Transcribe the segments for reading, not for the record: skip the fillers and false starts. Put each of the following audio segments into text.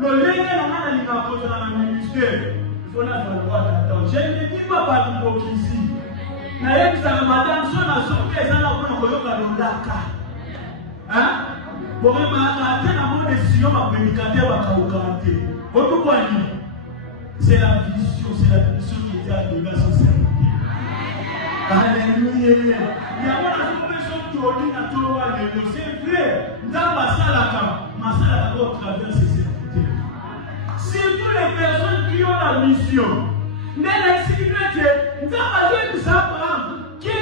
le lien dans le ministère. Il faut la droite d'attendre. Je ne dis pas par l'hypocrisie. Mais ça madame, si on a sauvé, ça n'a pas de hein? Bon, mais ma décision, ma prédicateur va causaliser. Pourquoi c'est la vision, c'est la mission qui était à donner à son serviteur. Alléluia. Il y a une personne qui dit à tout le monde, c'est vrai. Dans ma salle doit traverser ses serviteurs. Surtout les personnes qui ont la mission. Mais la sécurité, dans ma vie, nous savons qui est,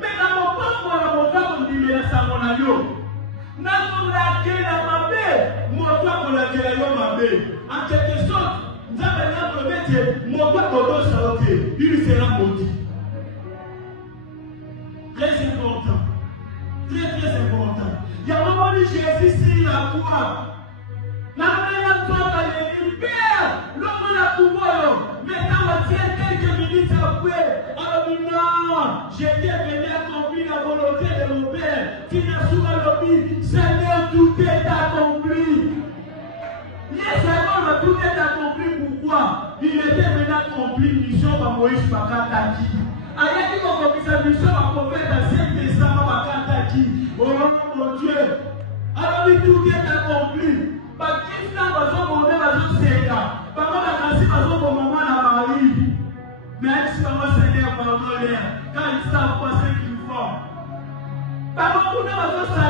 mais dans mon pas, mon temps, on dit, mais là, ça mon avion. N'a pas la mabé, mon toit pour la mabé. En quelque sorte, nous avons promettre, mon toit pour l'autre, ça il sera maudit. Très important. Très important. Il y a un moment où Jésus sur la croix. L'homme n'a pouvoir. Maintenant, on tient quelques minutes après. Alors, non, j'étais venu accomplir la volonté de mon Père. Tu n'as souvent l'obéi. Seigneur, tout est accompli. Seigneur, tout est accompli. Pourquoi? Il était venu accomplir une mission par Moïse Bakataki. Ayaki kokobisa mission à prophète à 5 décembre Bakataki. Oh mon Dieu. Alors, tout est accompli. Baptiste n'a pas besoin de mon Seigneur. Papa n'a pas besoin de mon mari. Mais si maman Seigneur, pardon, quand il s'en passe qu'il faut. Papa, vous n'avez pas besoin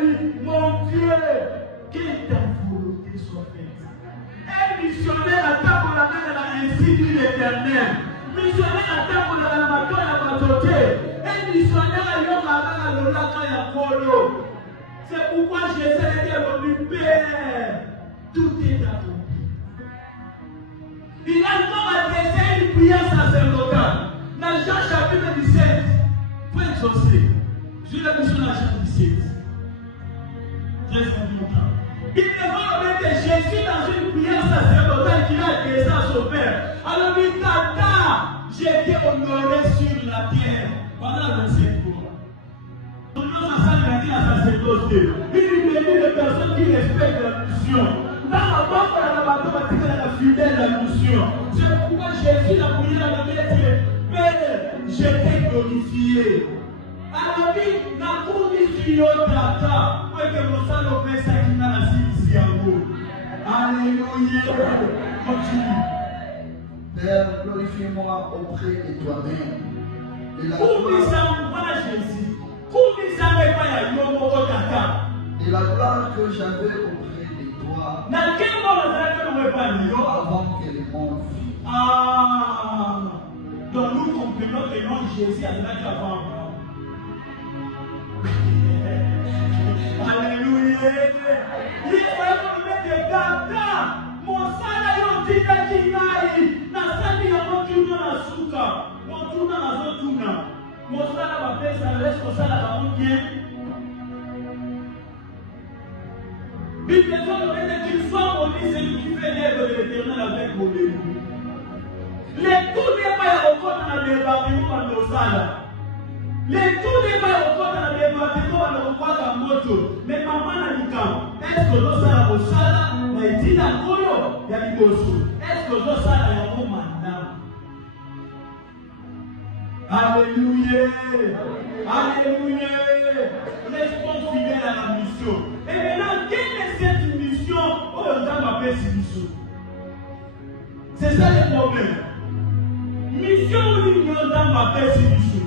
de mon Dieu, que ta volonté soit faite. Un missionnaire à table de la main ainsi dit l'Éternel. Missionnaire à table de la main à côté. Un missionnaire à Yoga le lac à Polo. C'est pourquoi Jésus a dit au Père, tout est accompli. Il a encore adressé une prière sacerdotale. Dans Jean chapitre 17, pour exaucer. Sur la mission de Jean 17. Très important. Il devant mettre Jésus dans une prière sacerdotale qu'il a adressée à son Père. Alors il tata, j'ai été honoré sur la terre. Voilà le verset pour. Il bénit les personnes qui respectent la mission. Dans la banque, la fidèle à la mission. C'est pourquoi Jésus a prié à la maître. Père, je t'ai glorifié. Alors, il n'a pas dit tata. Pour que mon sang le fait ça qui n'a la ici à vous. Alléluia. Continue. Père, glorifie-moi auprès de toi-même. Et la gloire que j'avais auprès de toi avant que le monde vive. Ah, donc nous comprenons que le nom de Jésus a déjà avant. Alléluia. Il est des gars. Mon salaire est dit na sali ya motu na suka. Motu na zotuna. Mon salaire va faire ça responsable à mon bien. Il besoin de qu'il soit maudit celui qui fait l'œuvre de l'Éternel avec mon époux. Les tout n'est pas au compte dans le département de nos salles. Les tout n'est pas au compte dans le département de nos poids à moto. Mais maman n'a dit quand est-ce que nos salles au salles n'a été la colo il y a du bosso. Est-ce que nos salles a un mandat? Alléluia. Alléluia. Restons fidèles à la mission. Et maintenant, quelle est cette mission? Oh, on va faire cette mission. C'est ça le problème. Mission ou l'union dans ma paix, c'est mission.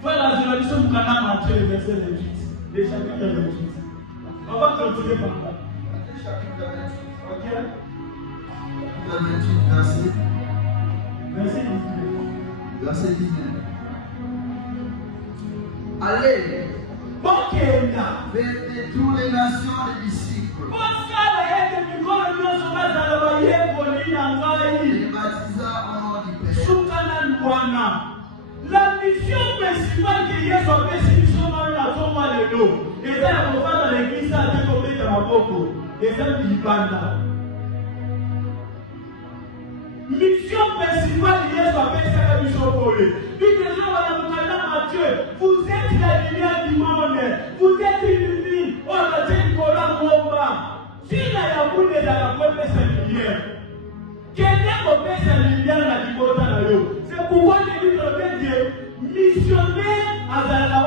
Voilà la journaliste du canal Matthieu, le verset 28. Le chapitre 28. On va continuer par là. Matthieu chapitre 28. Ok? 28, verset. Verset 19. Verset 19. Allez. Ok, là. Faites toutes les nations des disciples. Bon, ça, là, et depuis quand nous sommes dans le voyer pour les Les baptisants au nom du Père. Soukananwana. La mission principale que Dieu soit fait, c'est mission dans la tombe de l'eau. Et ça, on va dans l'église à découvrir de la boko. Et ça, il banda. Mission principale que Dieu soit fait, c'est la mission pour lui. Puis les gens vont nous parler Matthieu. Vous êtes la lumière du monde. Vous êtes une ville. Oh, la tête pour la bomba. monde est dans la bonne lumière. Quelqu'un qui met sa lumière dans la libération. C'est pourquoi les livres de Dieu, missionnaire à la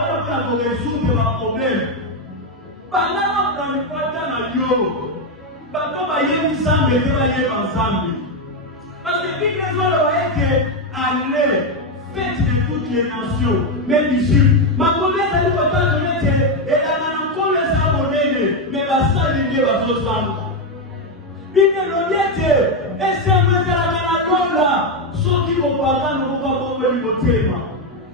pour résoudre les problèmes. Pendant dans le quota na yo, bato ba yé ensemble, ba yé ensemble. Parce que qui les gens le voyaient que allez, faites de toutes les nations, mes disciples. Ma collègue a dit autant de métier, et elle a encore les abonnés, mais la salle de Dieu va se faire. Bible le dit, et c'est un peu la loi, ceux qui vont pas nous vont pas le thème.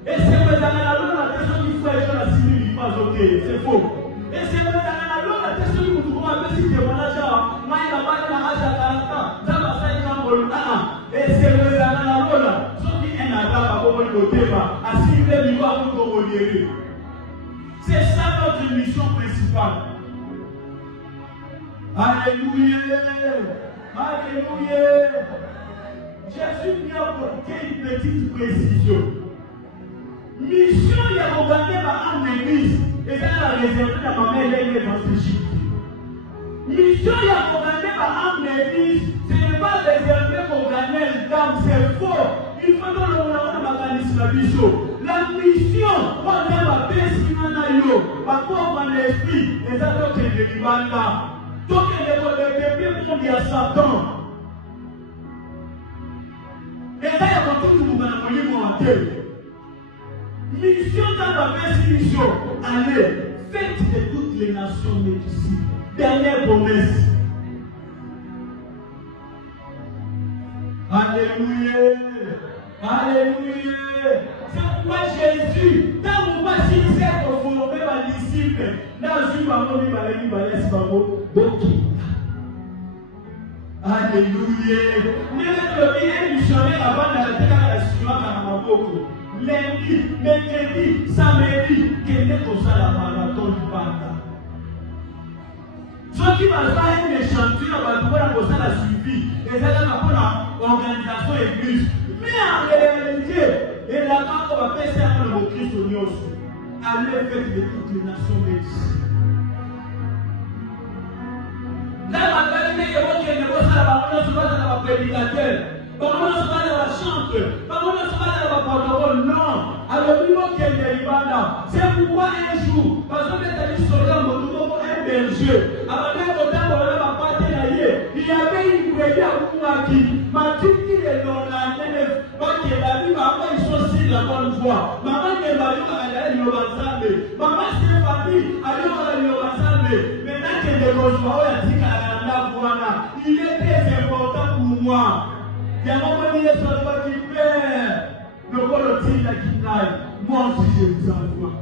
Et c'est un peu la loi, ceux qui font la civile, pas ok, c'est faux. Et c'est vrai que la loi, la question que vous pouvez faire, c'est que mon agent, moi, il n'a pas de l'âge à 40 ans, ça va faire un peu de temps. Et c'est vrai que la loi, ceux qui sont en train de faire le thème, à civil, ils vont vous relier. C'est ça notre mission principale. Alléluia. Alléluia. Jésus vient apporter une petite précision. Mission, il y a regardé par une église. Et ça, la réserve de ma mère, elle est dans ce Égypte. Mission, il y a regardé par une église. Ce n'est pas réservé pour gagner le temps, c'est faux. Il faut que l'on organise la mission. La mission, on a la paix, si on a eu, par contre, en esprit, et ça, donc, il est là. Donc, il est pour dire Satan. Et là, il y a tout le monde dans le monde entier. Mission dans la mission. Allez, faites de toutes les nations mes disciples. Dernière promesse. Alléluia. Alléluia. C'est pourquoi Jésus, quand vous passez pour former ma disciple, dans une maman, il va laisser alléluia. Nous sommes missionnaires avant d'arrêter la situation dans ma boucle. Lundi, mercredi, samedi, quel est comme ça la marathon du Panda? Ceux qui vont faire une échantillon, on va pouvoir la suivi. Et ça va pour l'organisation église. Mais en réalité, et là, quand on va faire ça pour le Christ au Nios, allez faire de toutes les nations médicines. Dans la vérité, il y a des gens qui ne vont pas dans la prédicateur. Comment on se va dans la chante? Comment on se va dans la parole? Non. Alors, il faut qu'il y ait des libans. C'est pourquoi un jour, parce que les amis sont là, un berger. Alors, il y avait une brebis à Koumaki. Matin, il est dans la nef. Parce que la vie, maman, ils sont sur la bonne voie. Maman, il est mariée à l'Yobanzambe. Maman, c'est une famille à l'Yobanzambe. Maintenant que les logements, il est très important pour moi. Il y a un moment donné, sur le bas qui perd le colotis la Kinaï. Moi aussi, je vous envoie.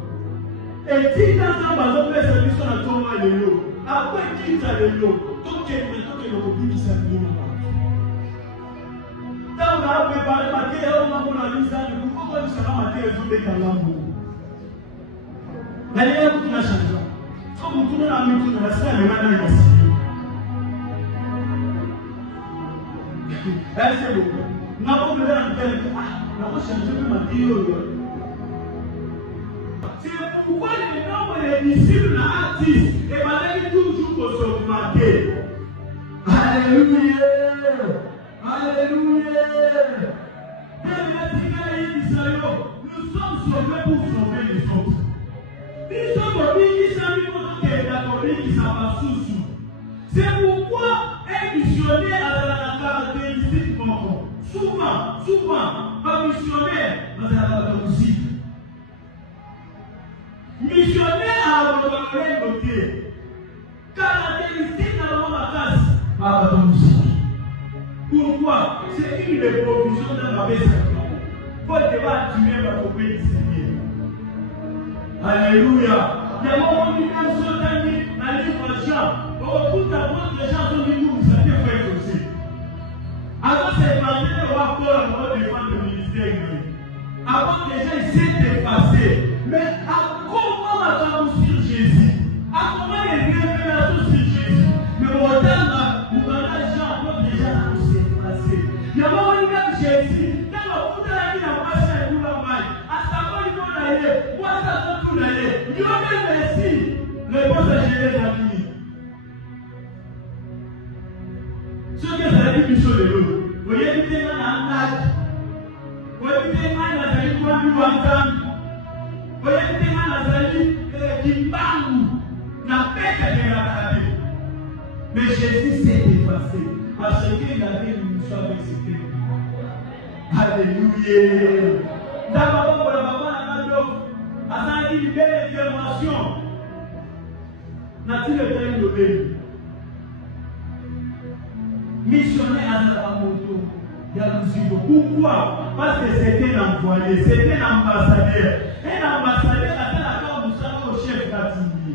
Et 10 ans, on va faire service sur la tombe de l'eau. Après, qui t'a de l'eau? Tout est maintenant que le public qui s'appelle quand on a préparé ma terre, on a mis ça, nous pouvons pas nous savoir ma terre, ils ont des calambos. La lumière, tout a changé. Comme tout le monde a mis tout dans la semaine, mais maintenant, il va signer. C'est bon. Nous avons besoin de faire. Nous avons changé de matériaux. C'est pourquoi les nombres des disciples artistes et malgré toujours pour s'augmenter. Alléluia. Alléluia. Nous sommes sauvés pour sauver les autres. Nous sommes obligés de sauver la commune qui s'en va sous. C'est pourquoi un missionnaire a la caractéristique manquante. Souvent, un missionnaire a la caractéristique. Missionnaire a abandonné le pied. Caractéristique dans la classe a abandonné. Pourquoi? C'est une des provisions de la maison. Pour devoir tuer ma copine Seigneur. Alléluia. Il y a un moment où il y a un seul ami, un livre de Jean. Tout d'abord, les gens sont venus vous savez faire aussi. Avant, c'est parti de voir Paul avant de défendre le ministère. Avant que les gens s'étaient passés. Mais à comment attendons sur Jésus? À comment les révélations sur Jésus? Mais au temps, nous allons Jean, les gens s'est passé. Il y a un moment où Jésus, quand on a la vie à passer à nous la main, à savoir il faut l'aller, moi ça va tout l'aller. Dieu merci. Le bon de Jésus est amis. liwa nzambi. Oyetema nazali kimbangu na pete de la kade. Mais Jésus s'est effacé parce qu'il avait une mission avec ses pères. Alléluia. D'abord pour la maman à la une belle information. N'a-t-il été nommé missionnaire à la moto? Pourquoi? Parce que c'était un envoyé, c'était un ambassadeur. Un ambassadeur a fait la carte au chef Katini.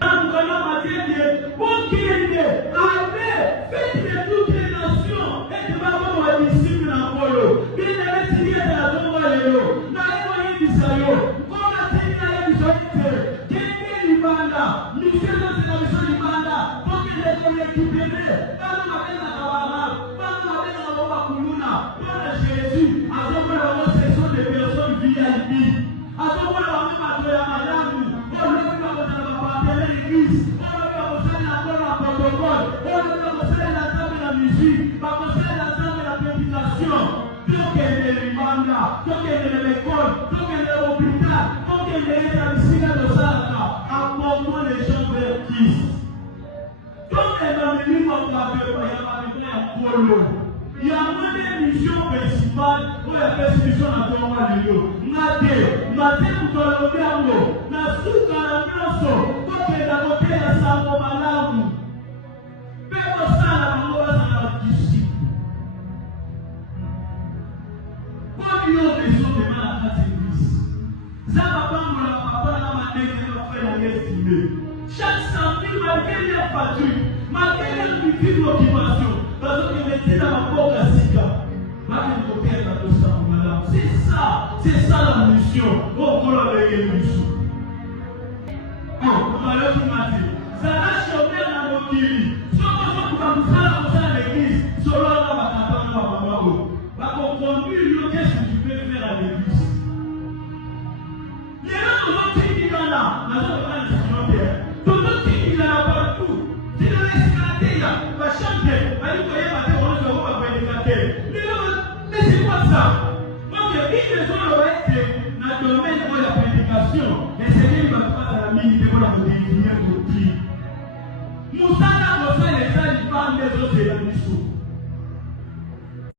Dans le canal Mathieu, pour qu'il ait faites de toutes les nations et de ma disciple en polo. Il avait signé de la tombe à l'élo. N'a pas eu d'Isaïo. Comme la Seigneur a dit, quel est l'Ibanda? Nous sommes dans la mission d'Ibanda. Pour qu'il ait récupéré. Pas de la Kabbalah. Jésus, à ce moment-là, ce sont des personnes VIP. À ce moment-là, on va à madame, on va partager l'église, on va conseiller la protocole, on va conseiller la table de la musique, on va conseiller la table de la prédication. Tant qu'elle est l'Imanda, tant qu'elle est l'école, tant qu'elle est l'hôpital, tant qu'elle est l'établissement de Salaka, apportons les gens vers Christ. Tant qu'elle va venir comme la paix, il y a un polo. Il y a une mission principale où il y a une mission à ton malheur. Maté, pour ton lobby, na souka la nyoso, pour que la côté ya sango malamu. Pero sana mwa za disciple. Pour yo besoin de mal à la église. Ça va pas la manège de faire la estimée. Chaque samedi, malgré les fatigues, malgré les difficultés d'occupation, parce que mettez dans ma porte à Sika. C'est ça la mission. Oh, pour la mission. Oh, on va le dire. Ça a changé dans nos pays. Si on va à l'église, selon la maman, va comprendre qu'est-ce que tu peux faire à l'église. Les gens vont dire qu'il y en a. La zone va dire tout le monde dit qu'il y en a partout. Si le escalader, va changer. Va dire qu'il y a mais c'est quoi ça? Donc, il ne sont pas dans le domaine de la prédication. Et c'est qu'il ne va pas dans la mine de la définir pour qui. Nous allons faire les gens qui parlent des autres et la mission.